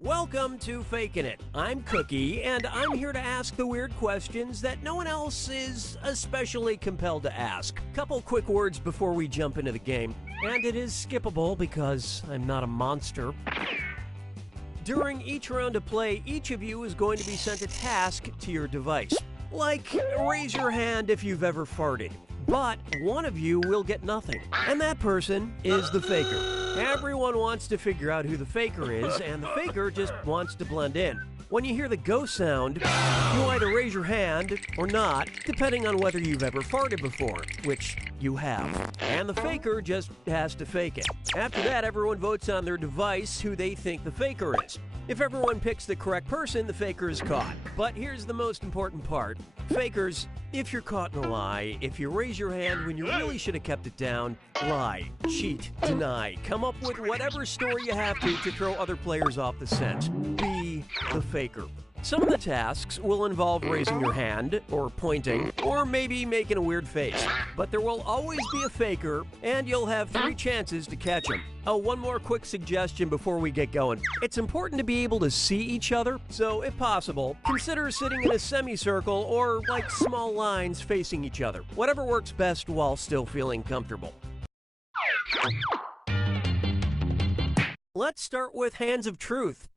Welcome to Fakin' It. I'm Cookie, and I'm here to ask the weird questions that no one else is especially compelled to ask. Couple quick words before we jump into the game, and it is skippable because I'm not a monster. During each round of play, each of you is going to be sent a task to your device. Like, raise your hand if you've ever farted. But one of you will get nothing, and that person is the faker. Everyone wants to figure out who the faker is, and the faker just wants to blend in. When you hear the go sound, you either raise your hand or not, depending on whether you've ever farted before, which you have. And the faker just has to fake it. After that, everyone votes on their device who they think the faker is. If everyone picks the correct person, the faker is caught. But here's the most important part. Fakers, if you're caught in a lie, if you raise your hand when you really should have kept it down, lie, cheat, deny, come up with whatever story you have to throw other players off the scent. Be the faker. Some of the tasks will involve raising your hand, or pointing, or maybe making a weird face. But there will always be a faker, and you'll have 3 chances to catch him. Oh, one more quick suggestion before we get going. It's important to be able to see each other, so if possible, consider sitting in a semicircle or like small lines facing each other. Whatever works best while still feeling comfortable. Let's start with Hands of Truth.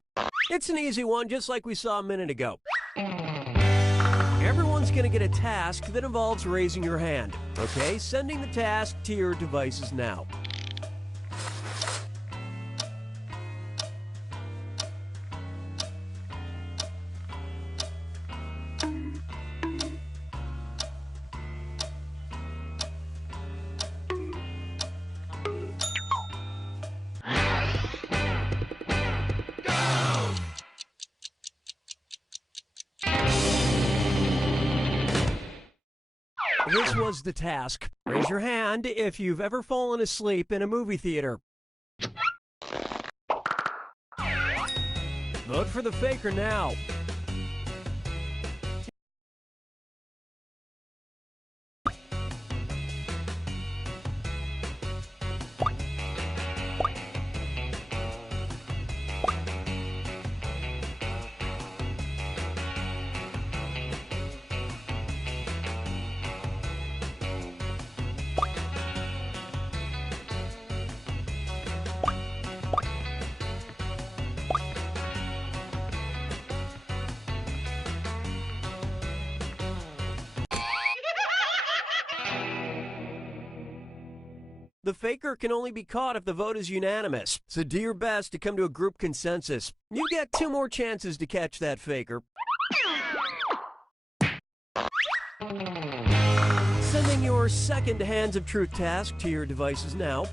It's an easy one, just like we saw a minute ago. Everyone's going to get a task that involves raising your hand. Okay, sending the task to your devices now. This was the task. Raise your hand if you've ever fallen asleep in a movie theater. Vote for the faker now. The faker can only be caught if the vote is unanimous, so do your best to come to a group consensus. You get 2 more chances to catch that faker. Sending your second Hands of Truth task to your devices now.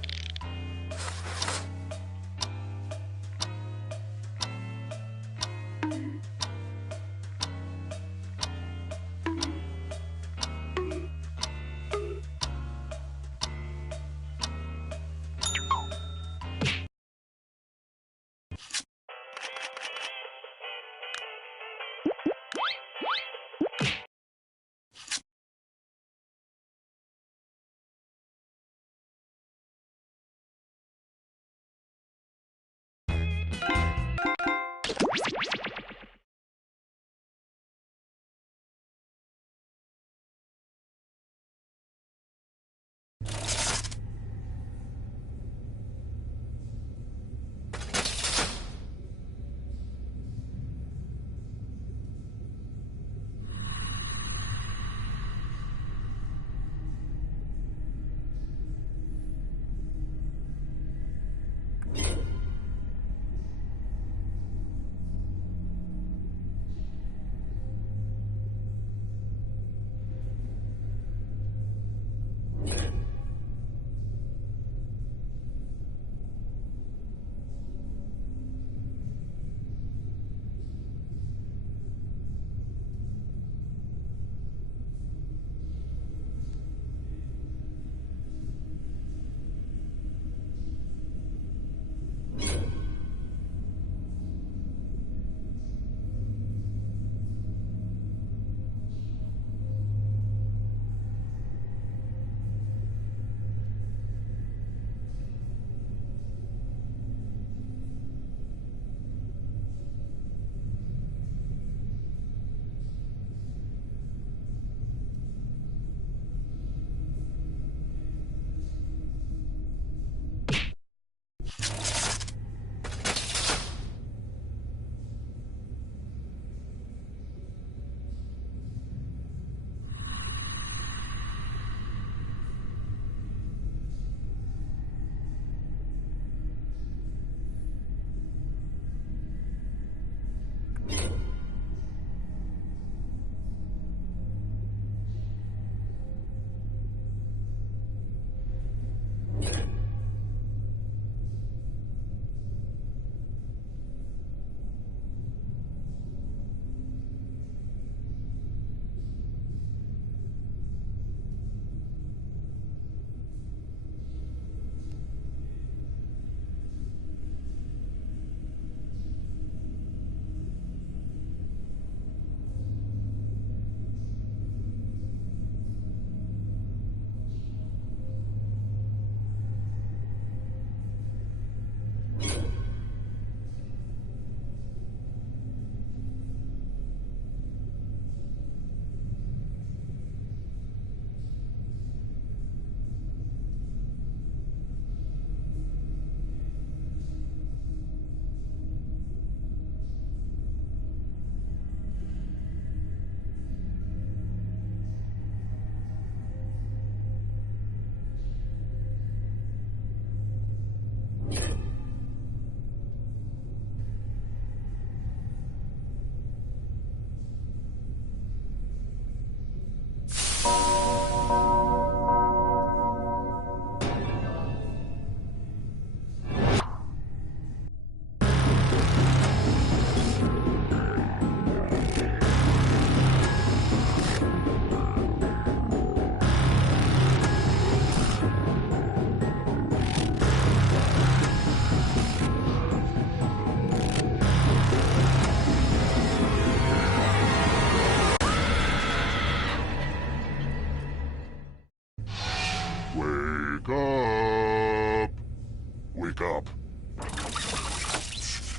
wake up.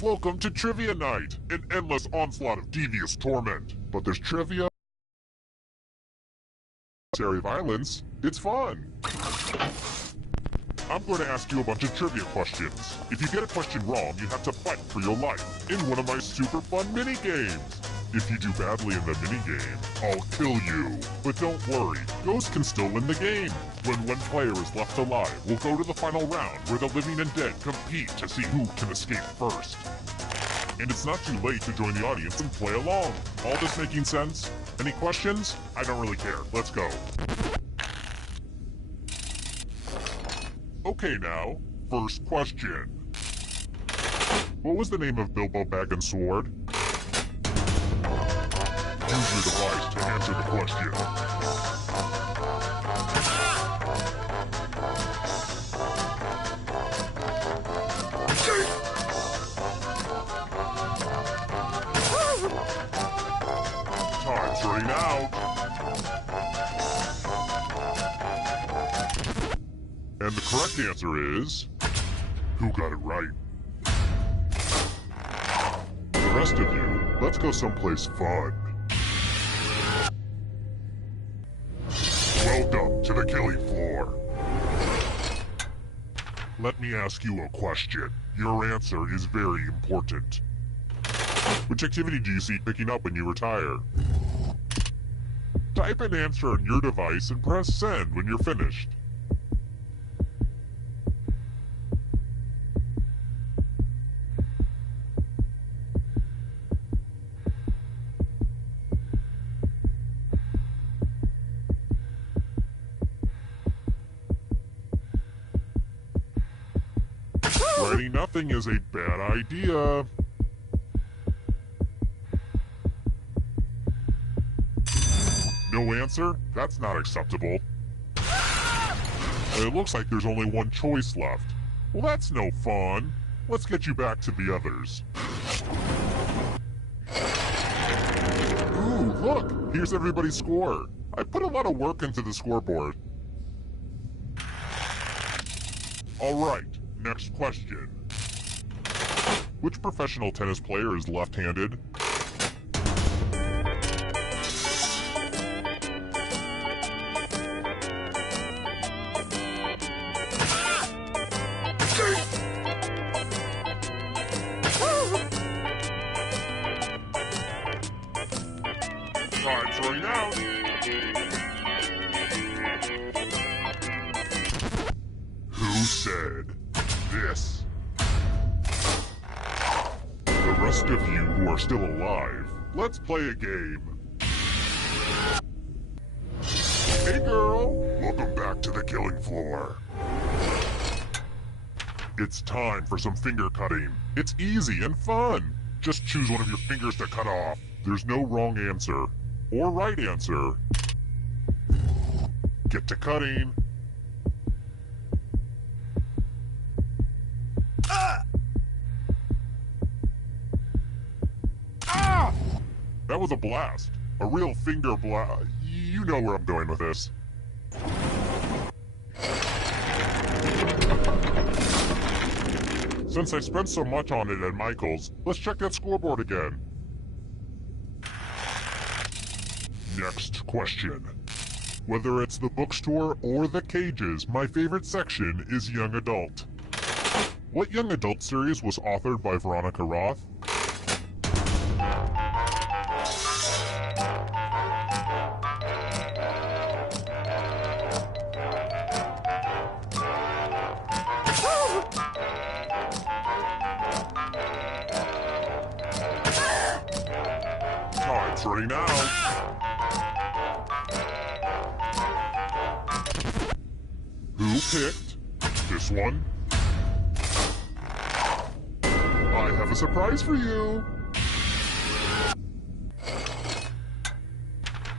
Welcome to Trivia Night, an endless onslaught of devious torment. But there's trivia, violence, it's fun. I'm going to ask you a bunch of trivia questions. If you get a question wrong, you have to fight for your life in one of my super fun mini-games. If you do badly in the minigame, I'll kill you. But don't worry, ghosts can still win the game. When one player is left alive, we'll go to the final round where the living and dead compete to see who can escape first. And it's not too late to join the audience and play along. All this making sense? Any questions? I don't really care. Let's go. Okay now, first question. What was the name of Bilbo Baggins' sword? Use your device to answer the question. Time's running out. And the correct answer is... who got it right? The rest of you, let's go someplace fun. Welcome to the killing floor. Let me ask you a question. Your answer is very important. Which activity do you see picking up when you retire? Type an answer on your device and press send when you're finished. Writing nothing is a bad idea. No answer? That's not acceptable. It looks like there's only one choice left. Well, that's no fun. Let's get you back to the others. Ooh, look! Here's everybody's score. I put a lot of work into the scoreboard. Alright, next question. Which professional tennis player is left-handed? Time's running out. Who said this? The rest of you who are still alive, let's play a game. Hey girl, welcome back to the killing floor. It's time for some finger cutting. It's easy and fun. Just choose one of your fingers to cut off. There's no wrong answer or right answer. Get to cutting. That was a blast. A real finger blast. You know where I'm going with this. Since I spent so much on it at Michael's, let's check that scoreboard again. Next question. Whether it's the bookstore or the cages, my favorite section is young adult. What young adult series was authored by Veronica Roth? Time's running out. Who picked this one? I have a surprise for you.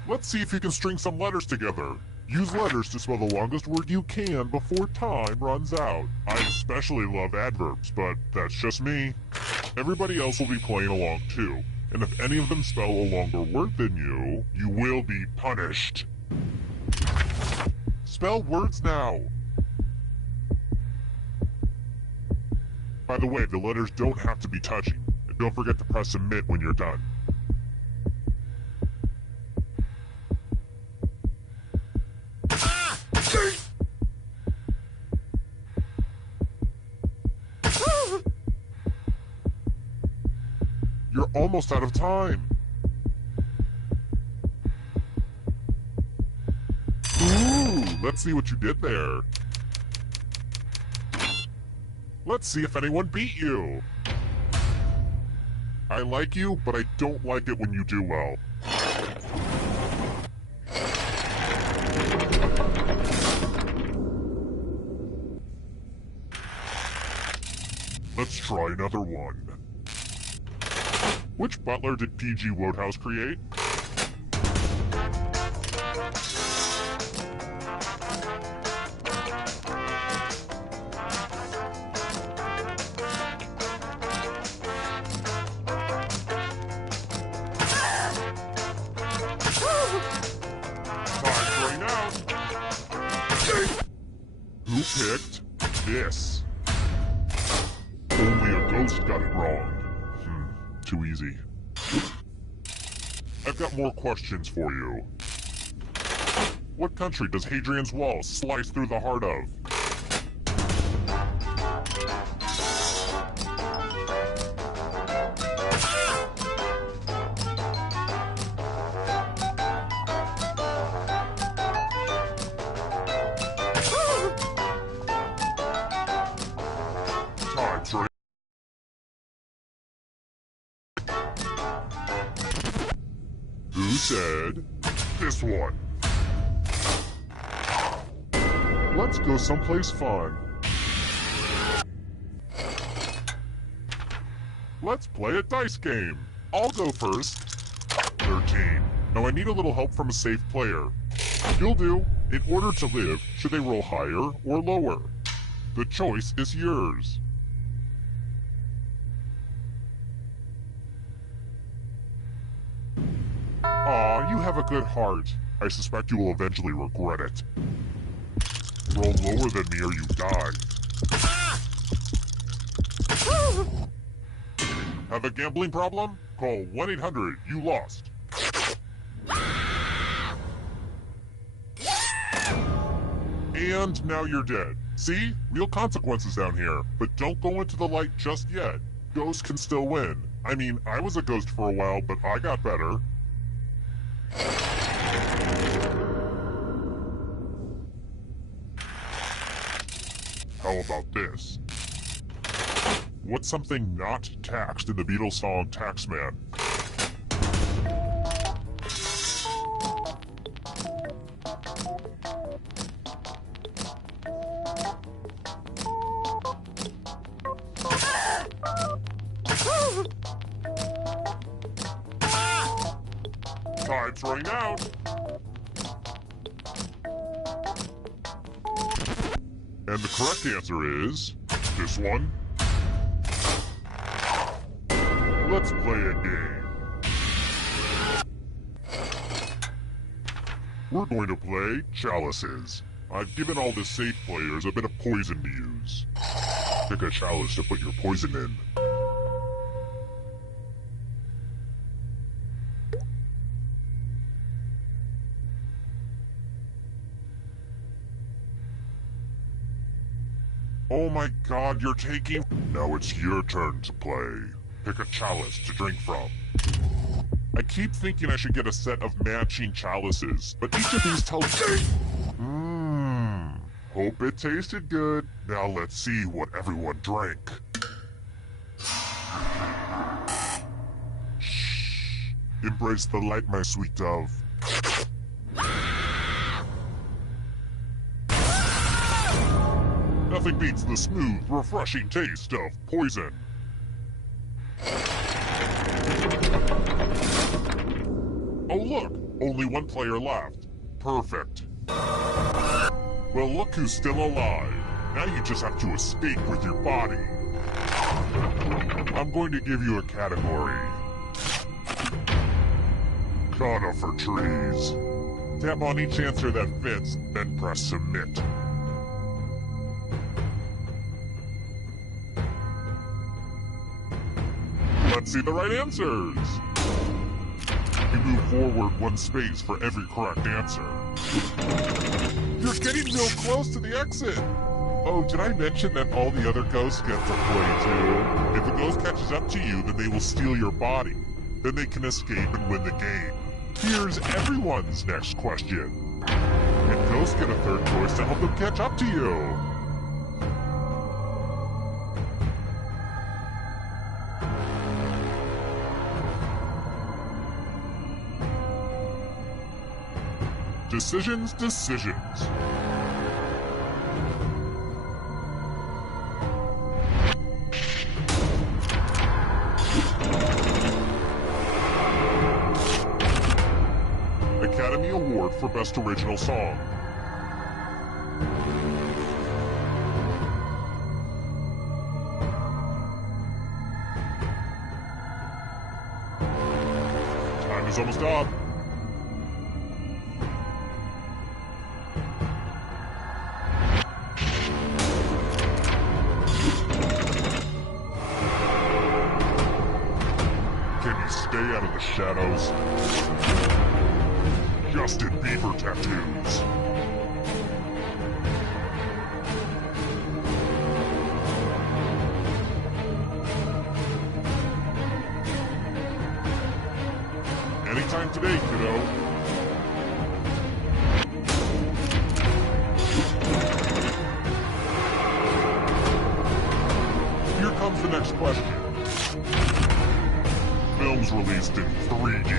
Let's see if you can string some letters together. Use letters to spell the longest word you can before time runs out. I especially love adverbs, but that's just me. Everybody else will be playing along too. And if any of them spell a longer word than you will be punished. Spell words now. By the way, the letters don't have to be touching. And don't forget to press submit when you're done. You're almost out of time. Ooh, let's see what you did there. Let's see if anyone beat you. I like you, but I don't like it when you do well. Let's try another one. Which butler did P.G. Wodehouse create? Time's running out. Who picked this? Only a ghost got it wrong. Too easy. I've got more questions for you. What country does Hadrian's Wall slice through the heart of? Time's running. Who said this one? Let's go someplace fun. Let's play a dice game. I'll go first. 13. Now I need a little help from a safe player. You'll do. In order to live, should they roll higher or lower? The choice is yours. Aw, you have a good heart. I suspect you will eventually regret it. Roll lower than me or you die. Have a gambling problem? Call 1-800-YOU-LOST. And now you're dead. See? Real consequences down here. But don't go into the light just yet. Ghosts can still win. I mean, I was a ghost for a while, but I got better. How about this? What's something not taxed in the Beatles song Taxman? Time's running out. And the correct answer is this one. Let's play a game. We're going to play chalices. I've given all the safe players a bit of poison to use. Pick a chalice to put your poison in. Oh my god, you're taking... Now it's your turn to play. Pick a chalice to drink from. I keep thinking I should get a set of matching chalices, but each of these tells me... Hope it tasted good. Now let's see what everyone drank. Shh. Embrace the light, my sweet dove. Nothing beats the smooth, refreshing taste of poison. Oh look, only one player left. Perfect. Well, look who's still alive. Now you just have to escape with your body. I'm going to give you a category. Conifer trees. Tap on each answer that fits, then press submit. Let's see the right answers. You move forward 1 space for every correct answer. You're getting real close to the exit. Oh, did I mention that all the other ghosts get to play too? If a ghost catches up to you, then they will steal your body. Then they can escape and win the game. Here's everyone's next question. And ghosts get a third choice to help them catch up to you. Decisions. Academy Award for Best Original Song. Time is almost up. Can you stay out of the shadows? Justin Bieber tattoos. Anytime today, kiddo. Here comes the next question. Films released in 3D.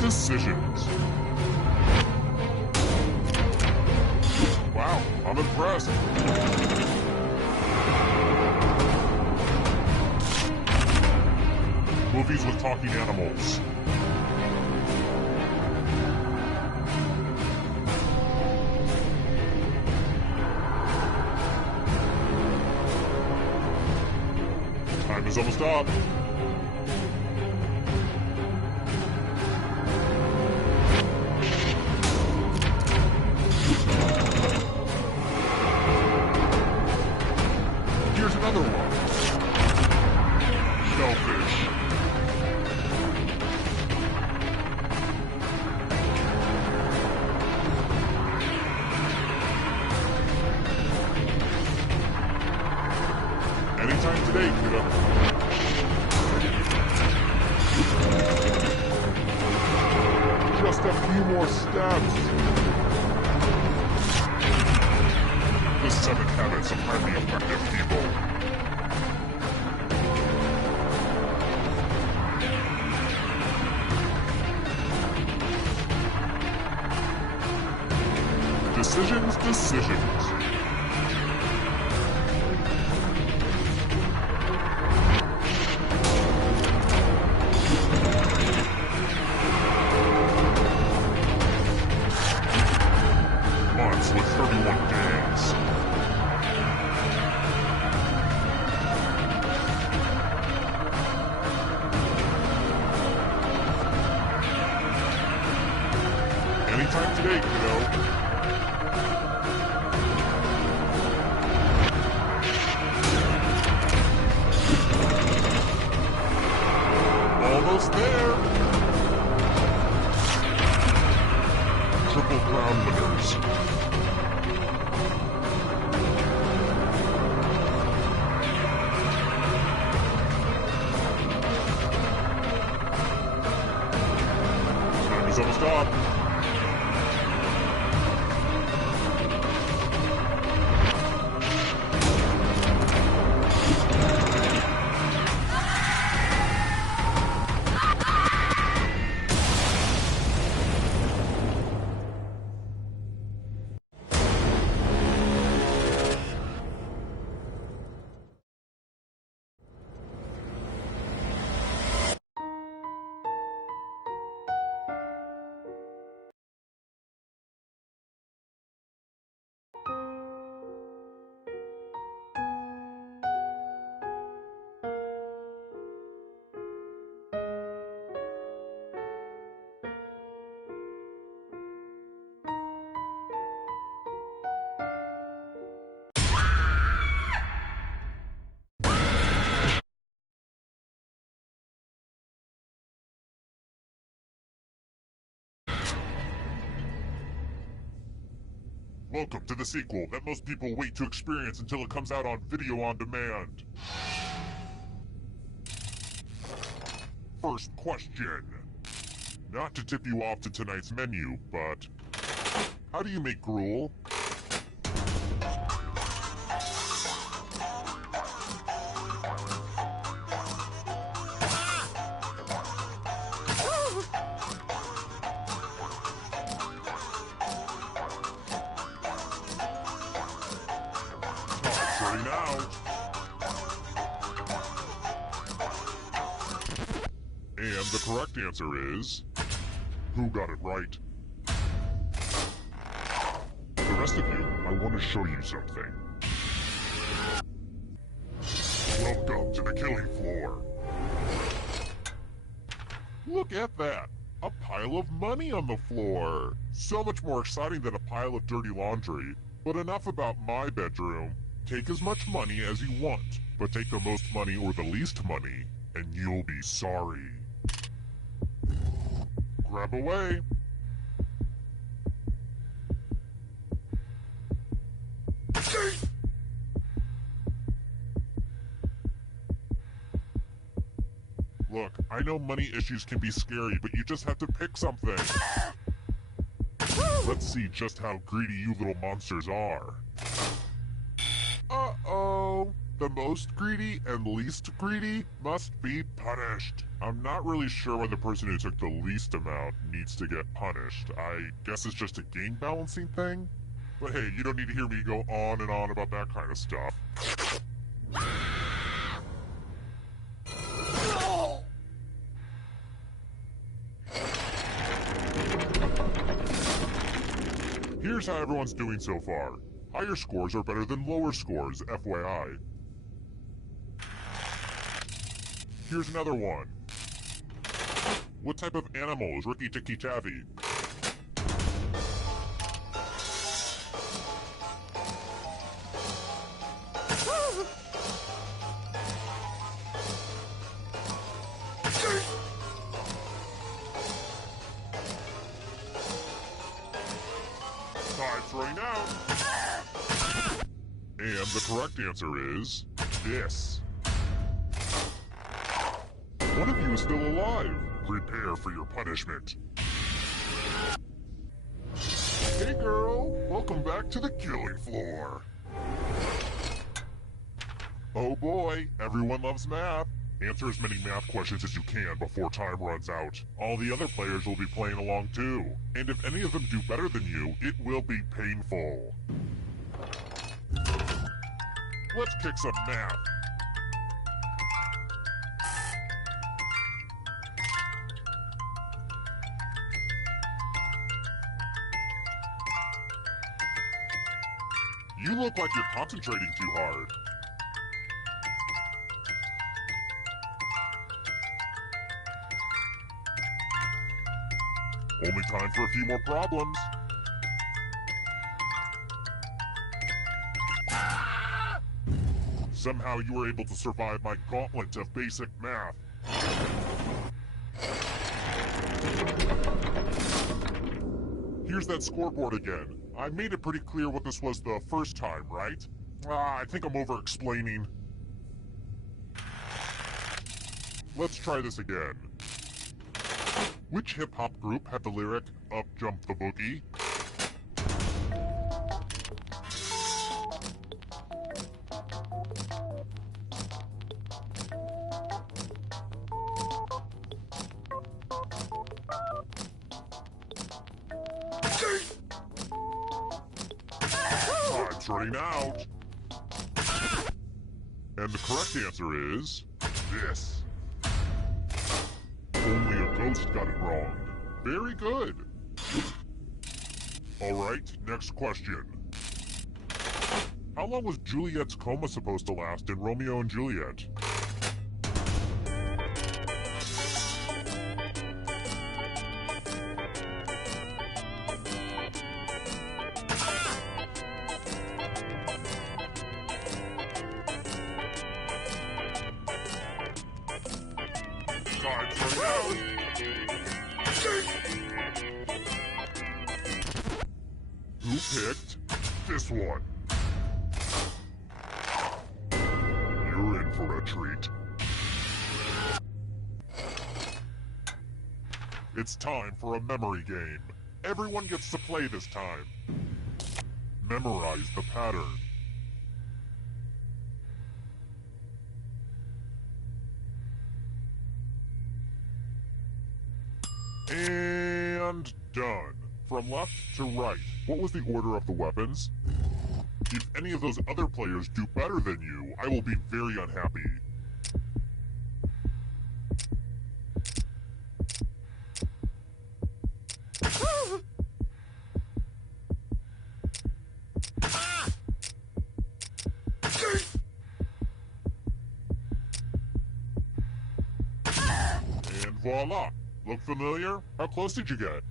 Decisions. Wow, I'm impressed. Movies with talking animals. Time is almost up. Here's another one. Shellfish. Anytime today, kiddo. Just a few more steps. The 7 Habits of Highly Effective People. Decisions. Months with 31 days. Anytime today, kiddo. Almost there. Triple Crown winners. Time is almost up. Welcome to the sequel that most people wait to experience until it comes out on video on demand. First question. Not to tip you off to tonight's menu, but how do you make gruel? Time's running out. And the correct answer is... who got it right? The rest of you, I want to show you something. Welcome to the killing floor. Look at that! A pile of money on the floor! So much more exciting than a pile of dirty laundry. But enough about my bedroom. Take as much money as you want, but take the most money or the least money, and you'll be sorry. Grab away. Look, I know money issues can be scary, but you just have to pick something. Let's see just how greedy you little monsters are. Uh-oh. The most greedy and least greedy must be punished. I'm not really sure why the person who took the least amount needs to get punished. I guess it's just a game balancing thing? But hey, you don't need to hear me go on and on about that kind of stuff. Here's how everyone's doing so far. Higher scores are better than lower scores, FYI. Here's another one. What type of animal is Ricky Tikki Tavi? Time's running out. And the correct answer is this. One of you is still alive. Prepare for your punishment. Hey girl, welcome back to the killing floor. Oh boy, everyone loves math. Answer as many math questions as you can before time runs out. All the other players will be playing along too. And if any of them do better than you, it will be painful. Let's kick some math. You look like you're concentrating too hard. Only time for a few more problems. Somehow you were able to survive my gauntlet of basic math. Here's that scoreboard again. I made it pretty clear what this was the first time, right? I think I'm over-explaining. Let's try this again. Which hip-hop group had the lyric, "Up Jump the Boogie"? Time's running out. And the correct answer is this. Only a ghost got it wrong. Very good. Alright, next question. How long was Juliet's coma supposed to last in Romeo and Juliet? Time's running out. Who picked this one. You're in for a treat. It's time for a memory game. Everyone gets to play this time. Memorize the pattern. And done. From left to right, what was the order of the weapons? If any of those other players do better than you, I will be very unhappy. And voila! Look familiar? How close did you get?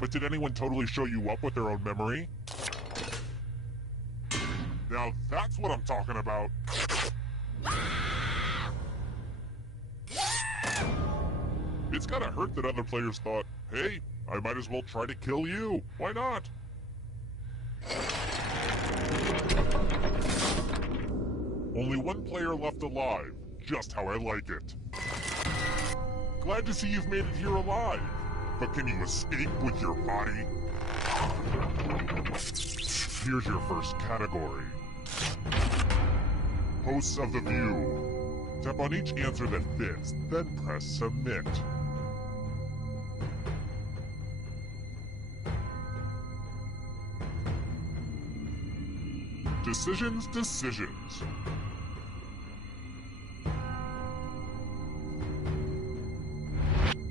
But did anyone totally show you up with their own memory? Now that's what I'm talking about! It's gotta hurt that other players thought, hey, I might as well try to kill you. Why not? Only one player left alive. Just how I like it. Glad to see you've made it here alive. But can you escape with your body? Here's your first category. Hosts of the View. Tap on each answer that fits, then press Submit. Decisions.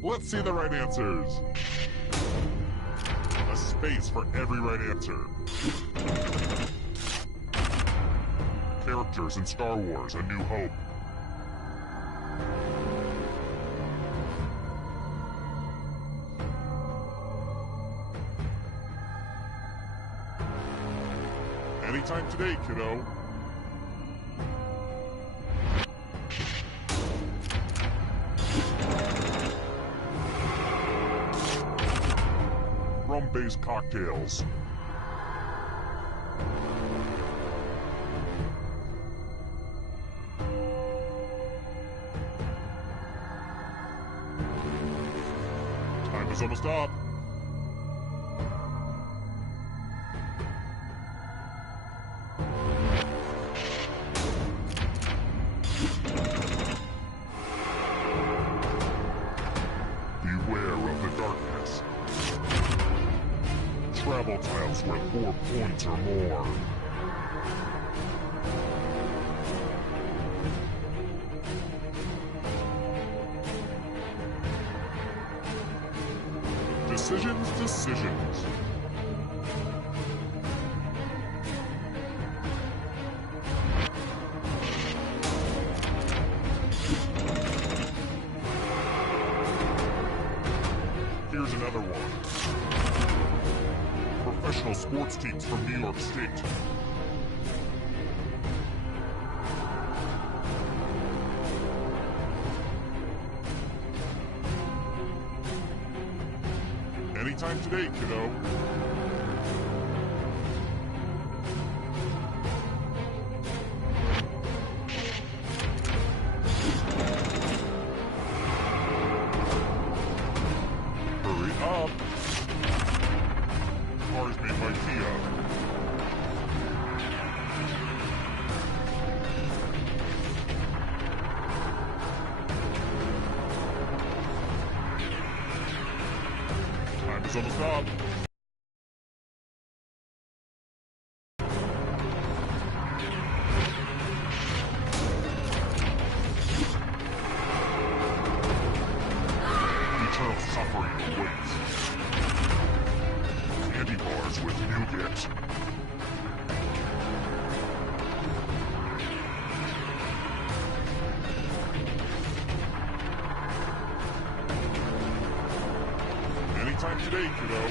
Let's see the right answers. A space for every right answer. Characters in Star Wars: A New Hope. Anytime today, kiddo. Rum-based cocktails. Time is almost up. Beware of the darkness. Travel tiles worth 4 points or more. Decisions. Here's another one. Professional sports teams from New York State. Anytime today, kiddo. Hurry up. Cars made by Kia. Time is almost up. Eternal suffering awaits. Candy bars with nougat. Anytime today, kiddo.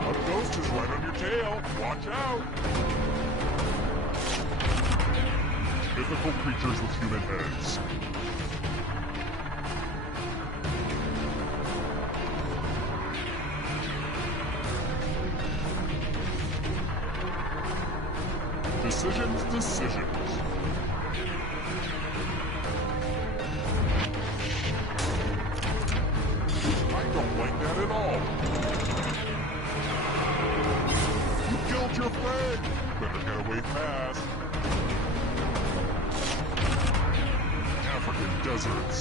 A ghost is right on your tail. Watch out. mythical creatures with human heads. Decisions. I don't like that at all. You killed your friend. Better get away fast. African deserts.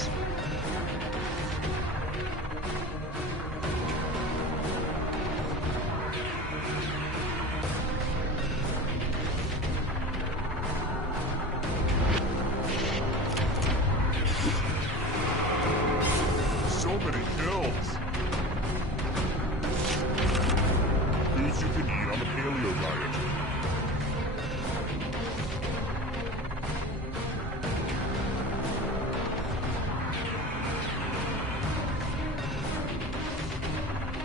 So many kills. Foods you can eat on the paleo diet.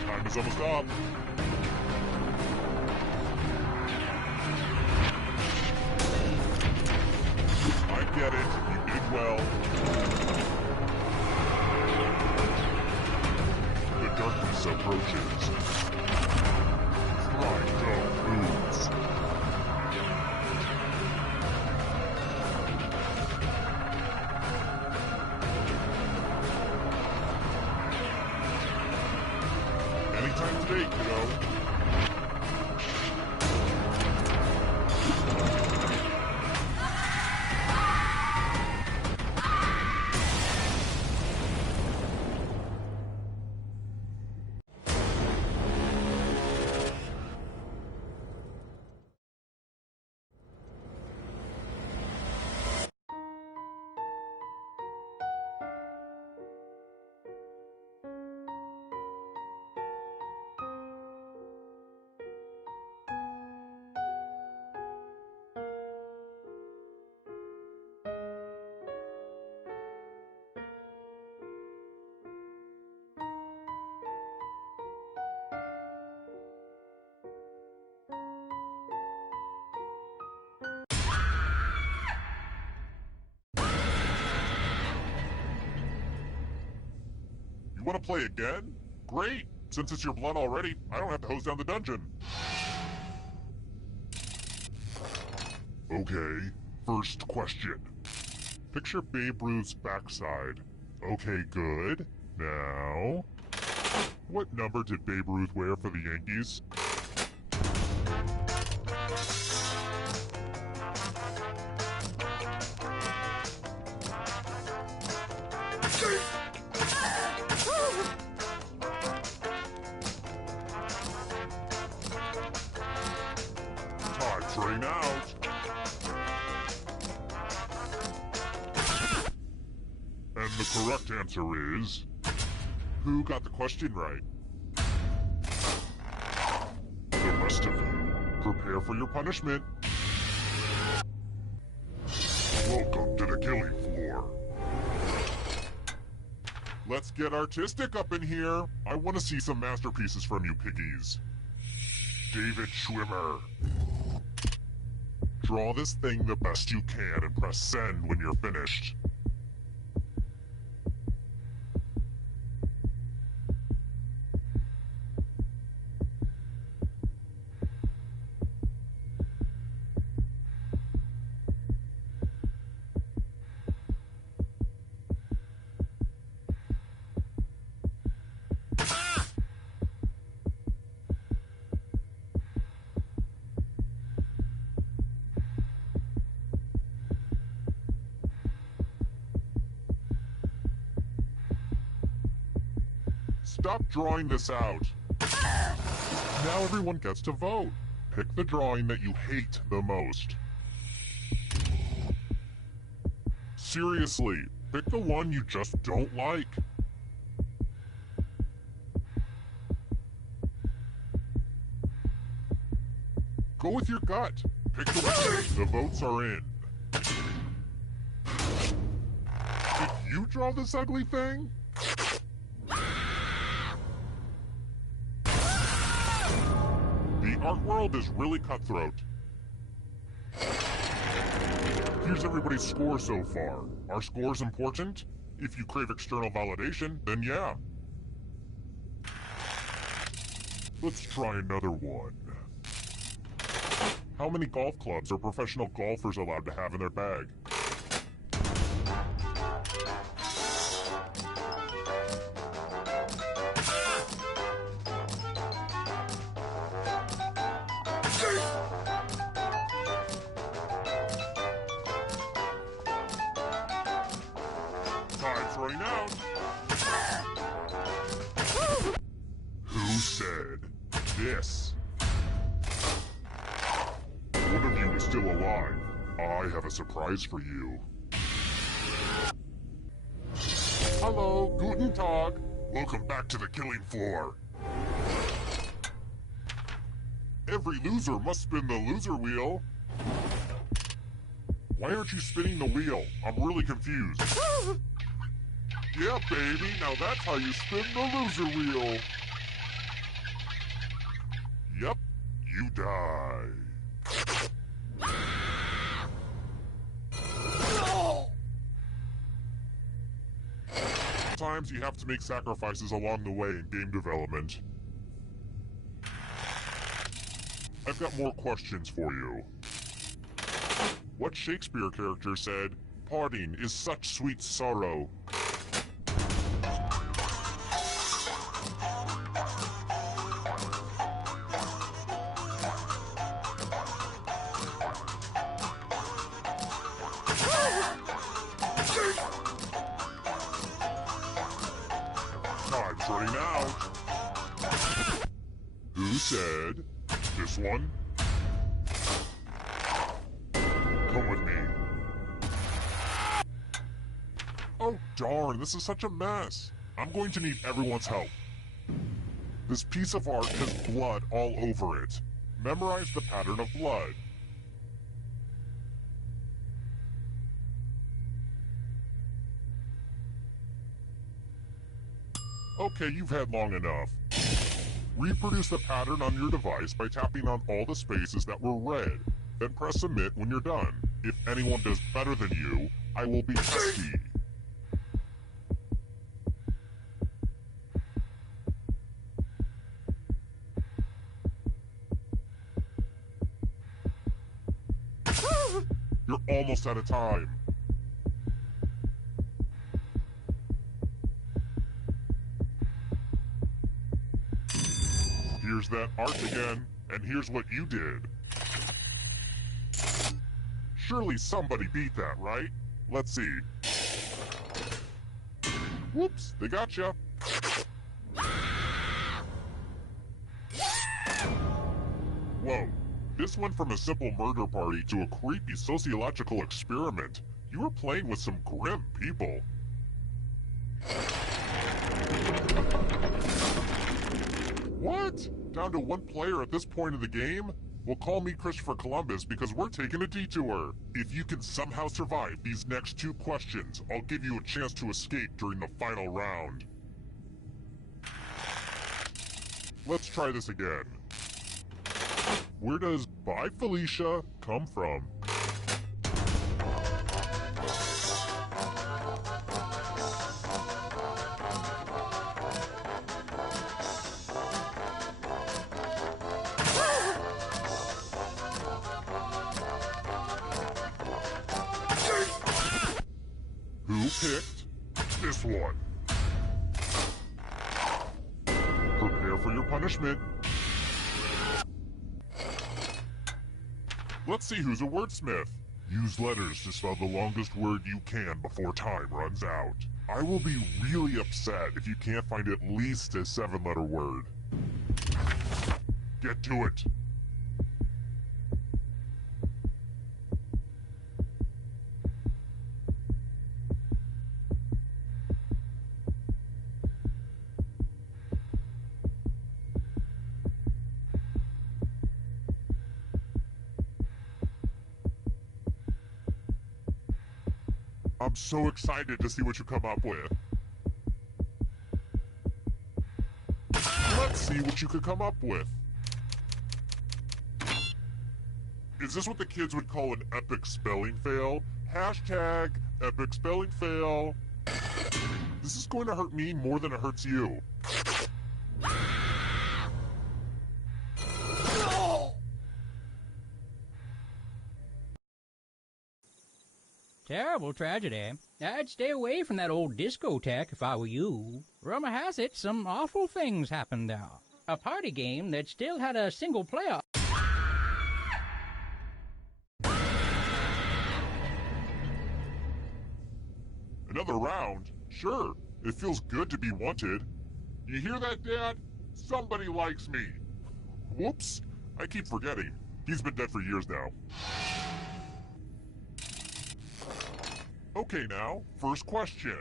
Time is almost up. I get it. You did well. The darkness approaches. Try go foods. Anytime today, kiddo. You want to play again? Great! Since it's your blood already, I don't have to hose down the dungeon. Okay, first question. Picture Babe Ruth's backside. Okay, good. Now... what number did Babe Ruth wear for the Yankees? Train out. And the correct answer is... who got the question right? The rest of you, prepare for your punishment. Welcome to the killing floor. Let's get artistic up in here. I want to see some masterpieces from you piggies. David Schwimmer. Draw this thing the best you can and press send when you're finished. Stop drawing this out. Now everyone gets to vote. Pick the drawing that you hate the most. Seriously, pick the one you just don't like. Go with your gut. Pick the one. The votes are in. Did you draw this ugly thing? The art world is really cutthroat. Here's everybody's score so far. Are scores important? If you crave external validation, then yeah. Let's try another one. How many golf clubs are professional golfers allowed to have in their bag? Time's running out. Who said this? One of you is still alive. I have a surprise for you. Hello, guten Tag. Welcome back to the killing floor. Every loser must spin the loser wheel. Why aren't you spinning the wheel? I'm really confused. Yeah, baby, now that's how you spin the loser wheel. Yep, you die. Sometimes you have to make sacrifices along the way in game development. I've got more questions for you. What Shakespeare character said, "Parting is such sweet sorrow"? Time's running out. Who said this one? Come with me. Oh darn, this is such a mess. I'm going to need everyone's help. This piece of art has blood all over it. Memorize the pattern of blood. Okay, you've had long enough. Reproduce the pattern on your device by tapping on all the spaces that were red. Then press submit when you're done. If anyone does better than you, I will be pesky. You're almost out of time. Here's that art again, and here's what you did. Surely somebody beat that, right? Let's see. Whoops, they gotcha. Whoa, this went from a simple murder party to a creepy sociological experiment. You were playing with some grim people. What? Down to one player at this point of the game? Well, call me Christopher Columbus because we're taking a detour. If you can somehow survive these next 2 questions, I'll give you a chance to escape during the final round. Let's try this again. Where does "Bye Felicia" come from? Who picked this one? Prepare for your punishment. Let's see who's a wordsmith. Use letters to spell the longest word you can before time runs out. I will be really upset if you can't find at least a 7-letter word. Get to it. I'm so excited to see what you come up with. Let's see what you could come up with. Is this what the kids would call an epic spelling fail? Hashtag epic spelling fail. This is going to hurt me more than it hurts you. Terrible tragedy. I'd stay away from that old discotheque if I were you. Rumor has it some awful things happened there. A party game that still had a single player. Another round? Sure. It feels good to be wanted. You hear that, Dad? Somebody likes me. Whoops. I keep forgetting. He's been dead for years now. Okay now, first question.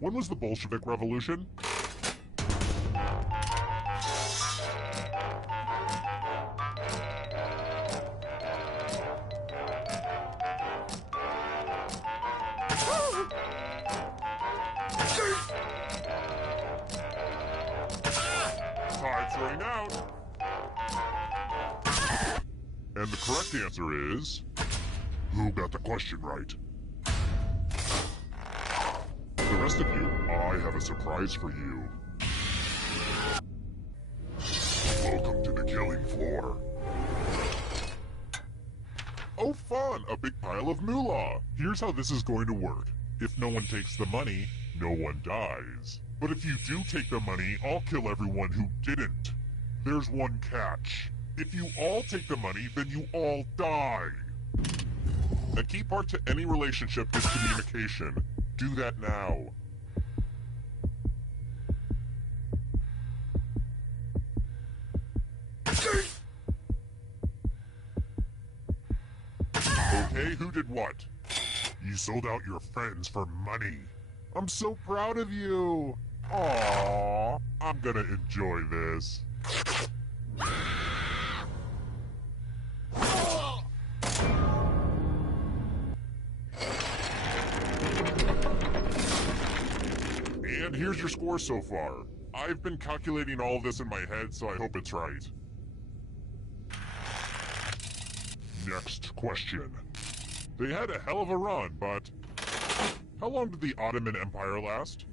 When was the Bolshevik Revolution? Time's running out. And the correct answer is... Who got the question right? The rest of you, I have a surprise for you. Welcome to the killing floor. Oh fun, a big pile of moolah. Here's how this is going to work. If no one takes the money, no one dies. But if you do take the money, I'll kill everyone who didn't. There's one catch. If you all take the money, then you all die. A key part to any relationship is communication. Do that now. Okay, who did what? You sold out your friends for money. I'm so proud of you. Aww, I'm gonna enjoy this. And here's your score so far. I've been calculating all of this in my head, so I hope it's right. Next question. They had a hell of a run, but... How long did the Ottoman Empire last?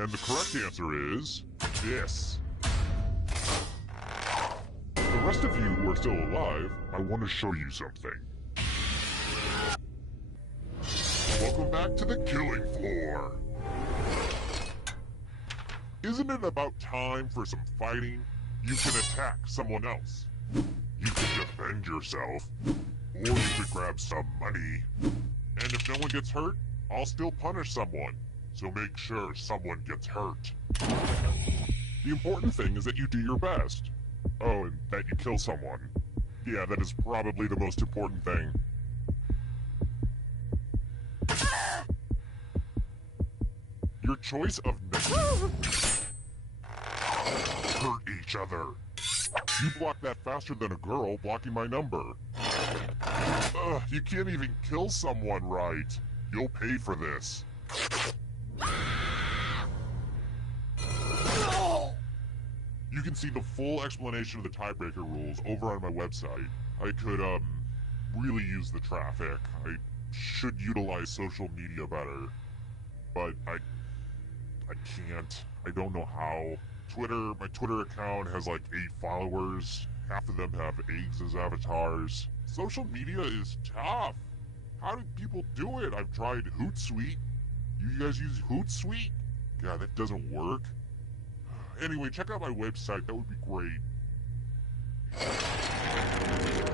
And the correct answer is... this. The rest of you who are still alive, I want to show you something. Welcome back to the killing floor. Isn't it about time for some fighting? You can attack someone else. You can defend yourself. Or you could grab some money. And if no one gets hurt, I'll still punish someone. So make sure someone gets hurt. The important thing is that you do your best. Oh, and that you kill someone. Yeah, that is probably the most important thing. Your choice of hurt each other. You block that faster than a girl blocking my number. Ugh, you can't even kill someone right. You'll pay for this. You can see the full explanation of the tiebreaker rules over on my website. I could, really use the traffic. I should utilize social media better. But I can't. I don't know how. My Twitter account has like 8 followers. Half of them have eggs as avatars. Social media is tough. How do people do it? I've tried Hootsuite. You guys use Hootsuite? God, that doesn't work. Anyway, check out my website. That would be great.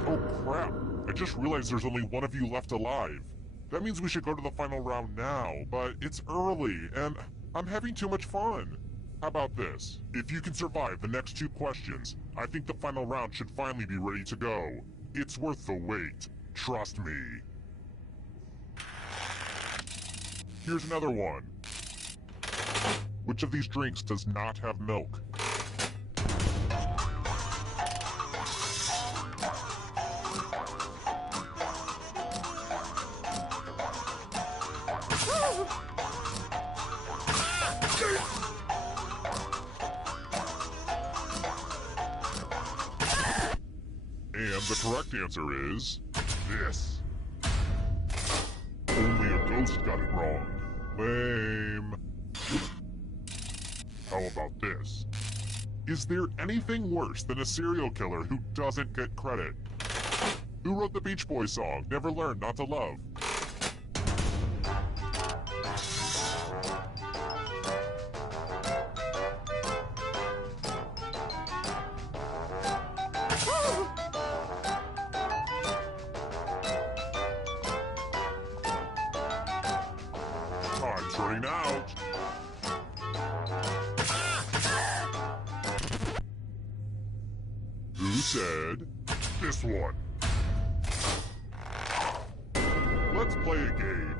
Oh crap. I just realized there's only one of you left alive. That means we should go to the final round now, but it's early, and I'm having too much fun. How about this? If you can survive the next 2 questions, I think the final round should finally be ready to go. It's worth the wait. Trust me. Here's another one. Which of these drinks does not have milk? the correct answer is this. Only a ghost got it wrong. Lame. How about this? Is there anything worse than a serial killer who doesn't get credit? Who wrote the Beach Boys song, Never Learned Not to Love? Time's running out. Who said this one? Let's play a game.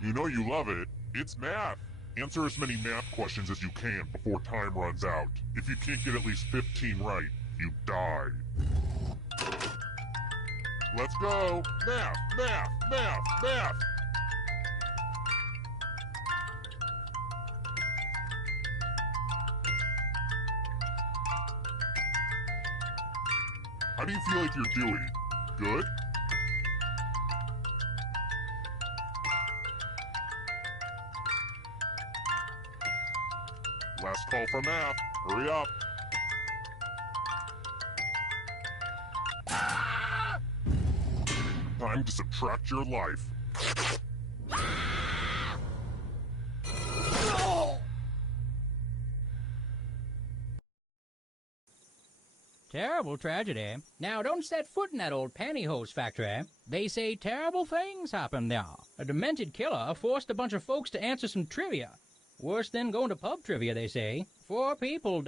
You know you love it. It's math. Answer as many math questions as you can before time runs out. If you can't get at least 15 right, you die. Let's go. Math, math, math, math. How do you feel like you're doing? Good? Last call for math. Hurry up. Time to subtract your life. Terrible tragedy. Now, don't set foot in that old pantyhose factory. They say terrible things happen there. A demented killer forced a bunch of folks to answer some trivia. Worse than going to pub trivia, they say. 4 people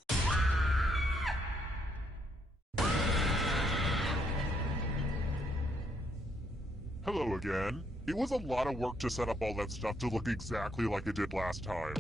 Hello again. It was a lot of work to set up all that stuff to look exactly like it did last time.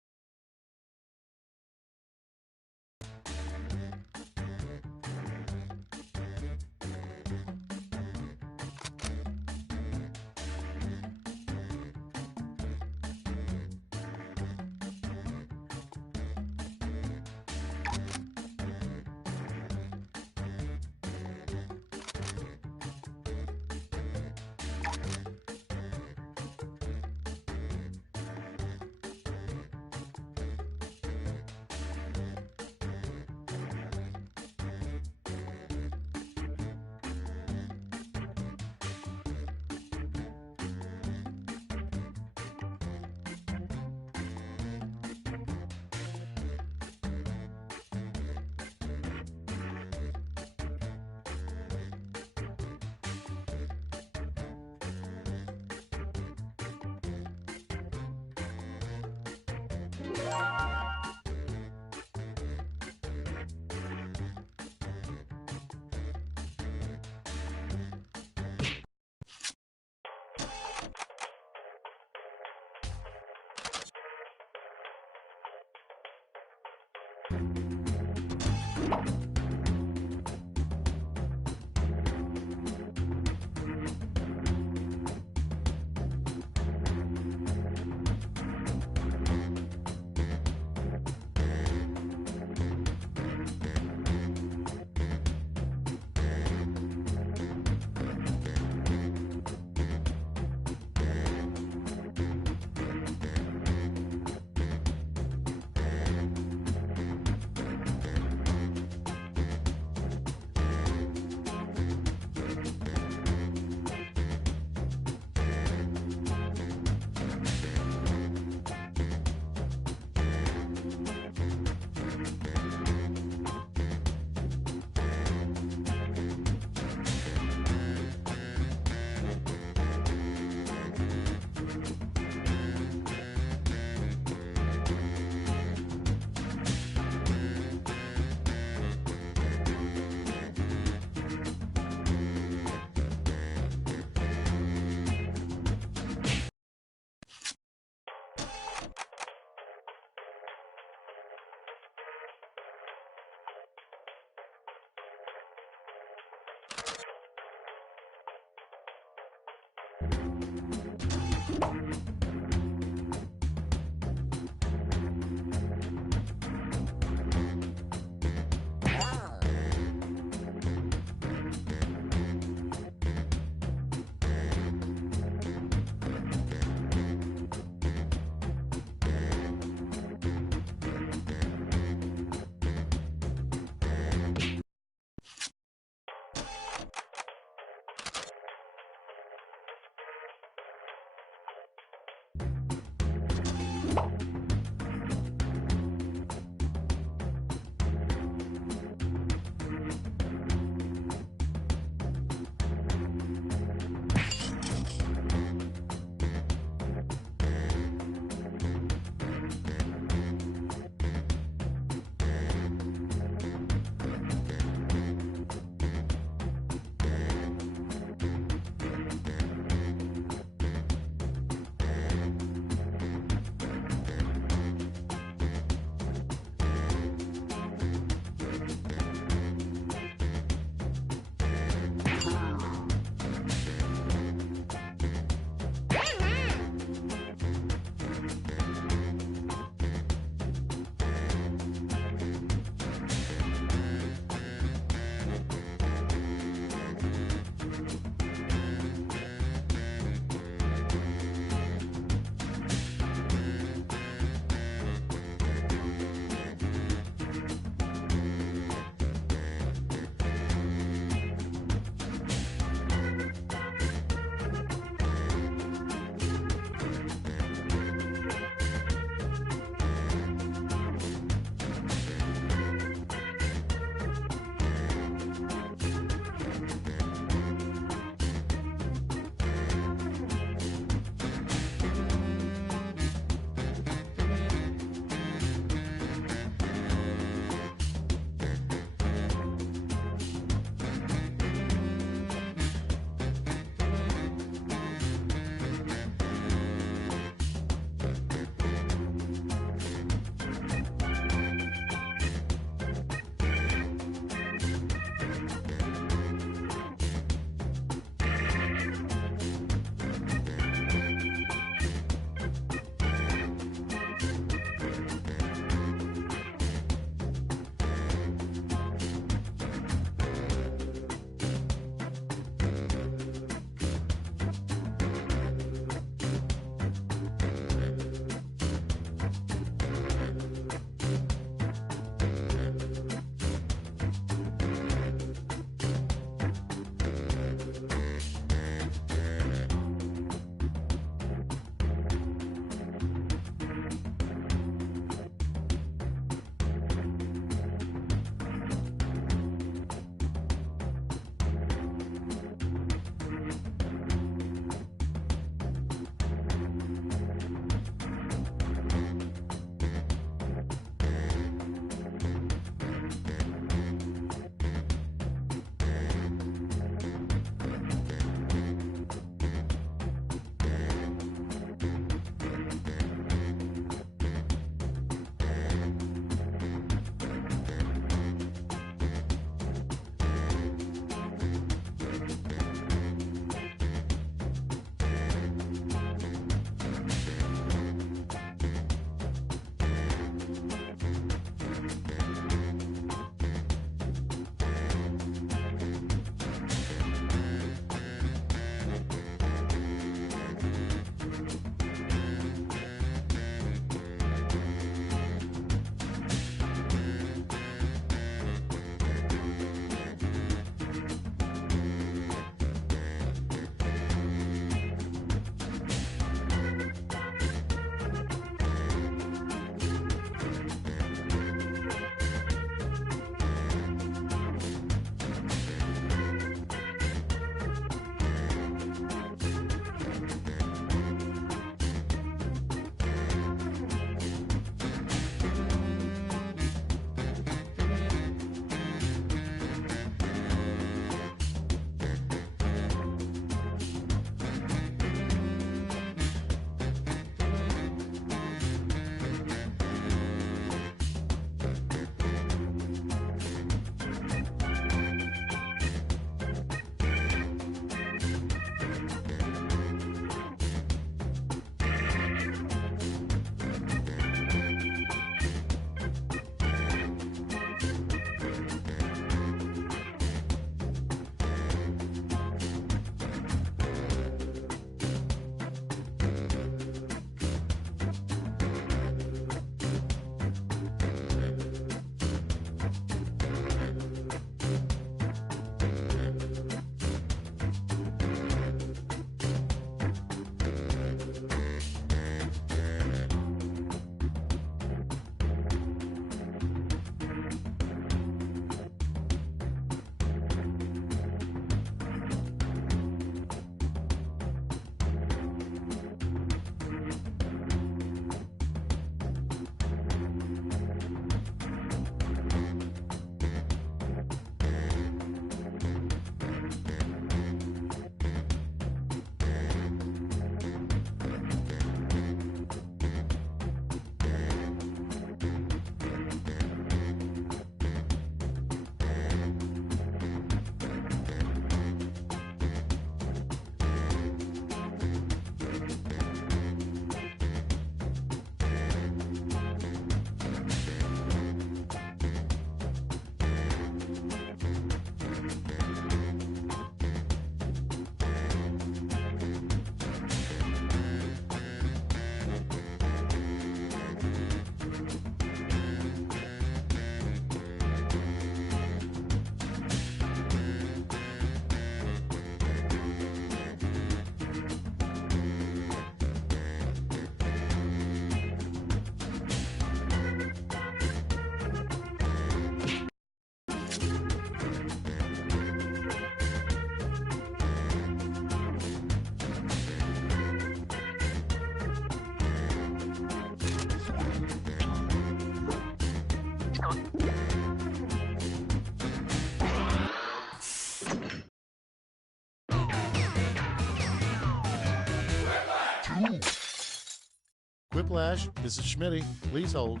Quiplash, this is Schmitty. Please hold.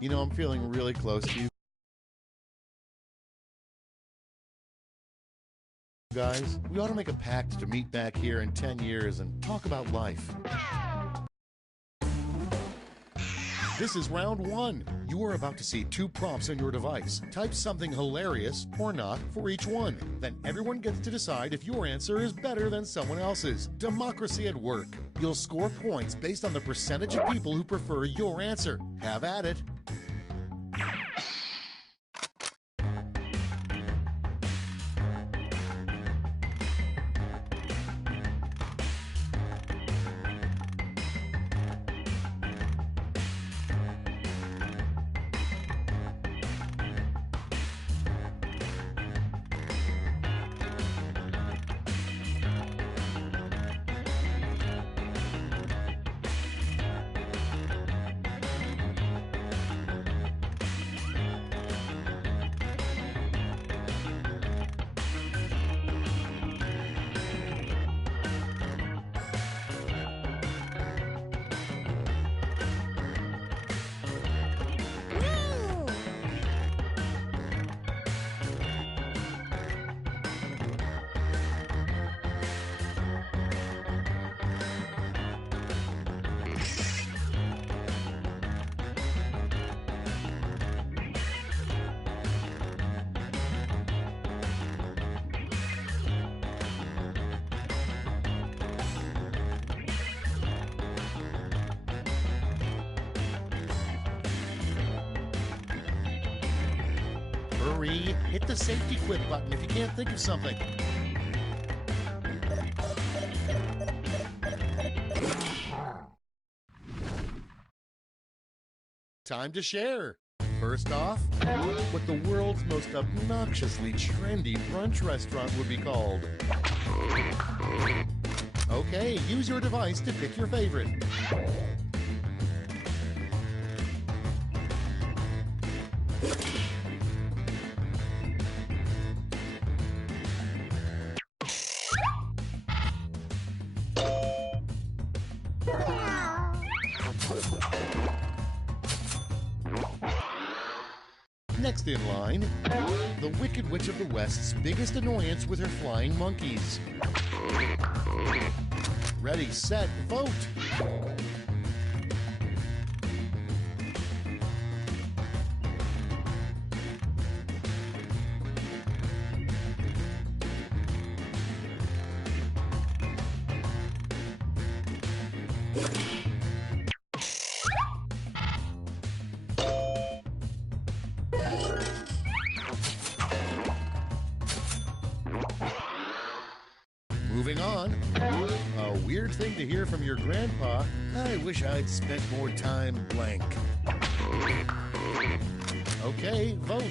You know, I'm feeling really close to you guys. We ought to make a pact to meet back here in 10 years and talk about life. This is round 1. You are about to see 2 prompts on your device. Type something hilarious or not for each one. Then everyone gets to decide if your answer is better than someone else's. Democracy at work. You'll score points based on the percentage of people who prefer your answer. Have at it. Hurry, hit the safety quit button if you can't think of something. Time to share. First off, what the world's most obnoxiously trendy brunch restaurant would be called. Okay, use your device to pick your favorite. Next in line, the Wicked Witch of the West's biggest annoyance with her flying monkeys. Ready, set, vote! Moving on. A weird thing to hear from your grandpa. I wish I'd spent more time blank. Okay, vote.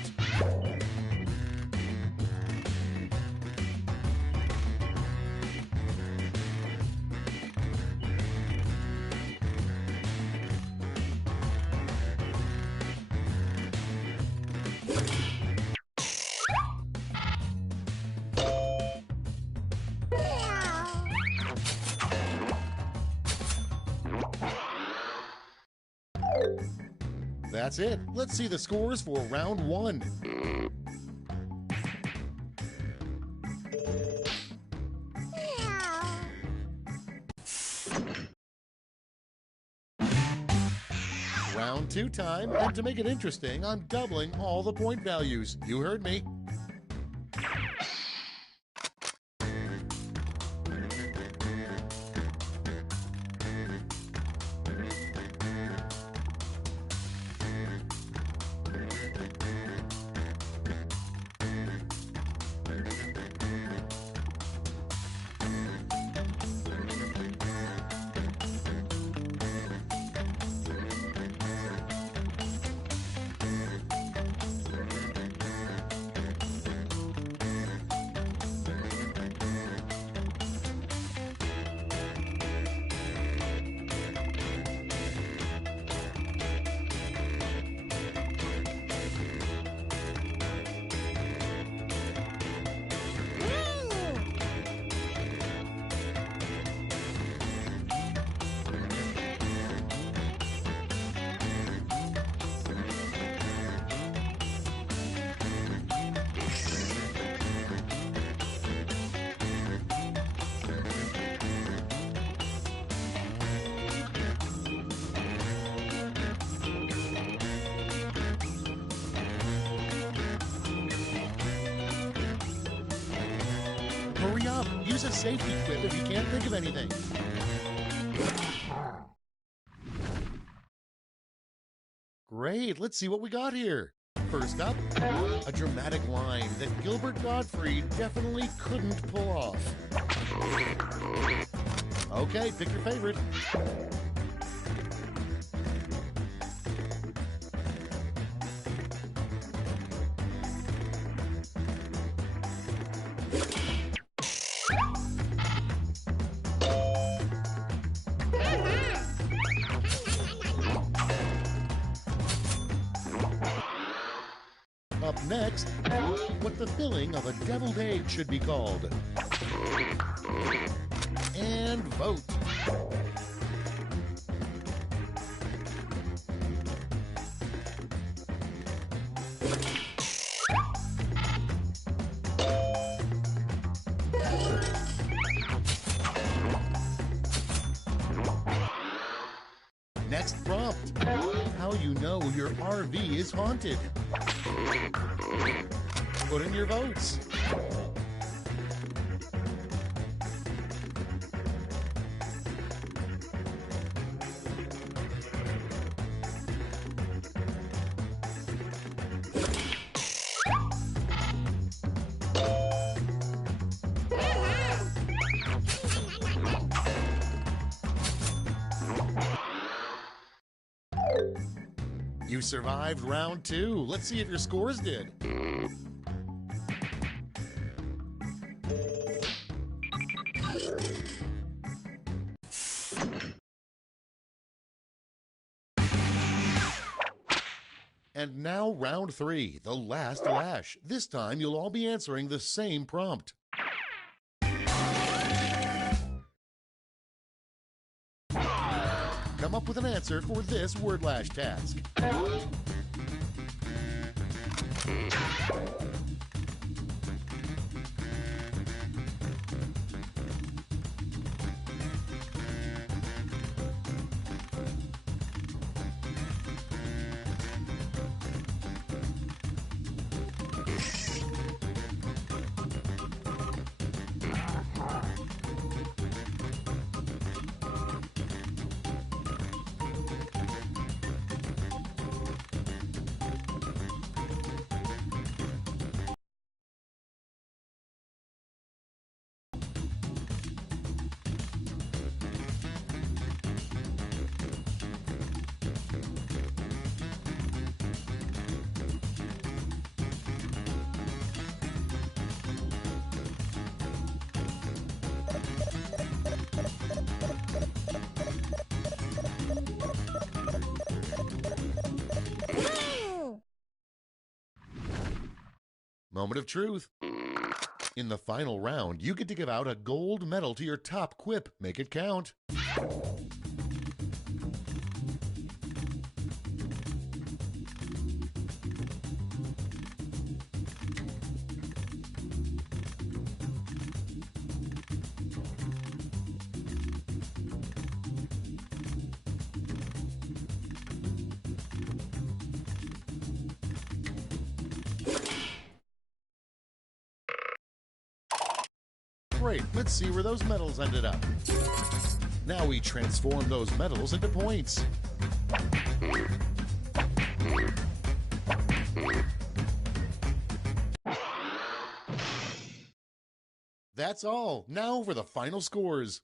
That's it. Let's see the scores for round 1. Round 2 time, and to make it interesting, I'm doubling all the point values. You heard me. a safety quip if you can't think of anything. Great, let's see what we got here. First up, a dramatic line that Gilbert Gottfried definitely couldn't pull off. Okay, pick your favorite. Up next, what the filling of a deviled egg should be called. And vote. Next prompt, how you know your RV is haunted. Put in your votes. You survived round 2. Let's see if your scores did. And now round 3, the last lash. This time you'll all be answering the same prompt. Come up with an answer for this word lash task. Moment of truth. In the final round, you get to give out a gold medal to your top quip. Make it count. Great, let's see where those medals ended up. Now we transform those medals into points. That's all. Now for the final scores.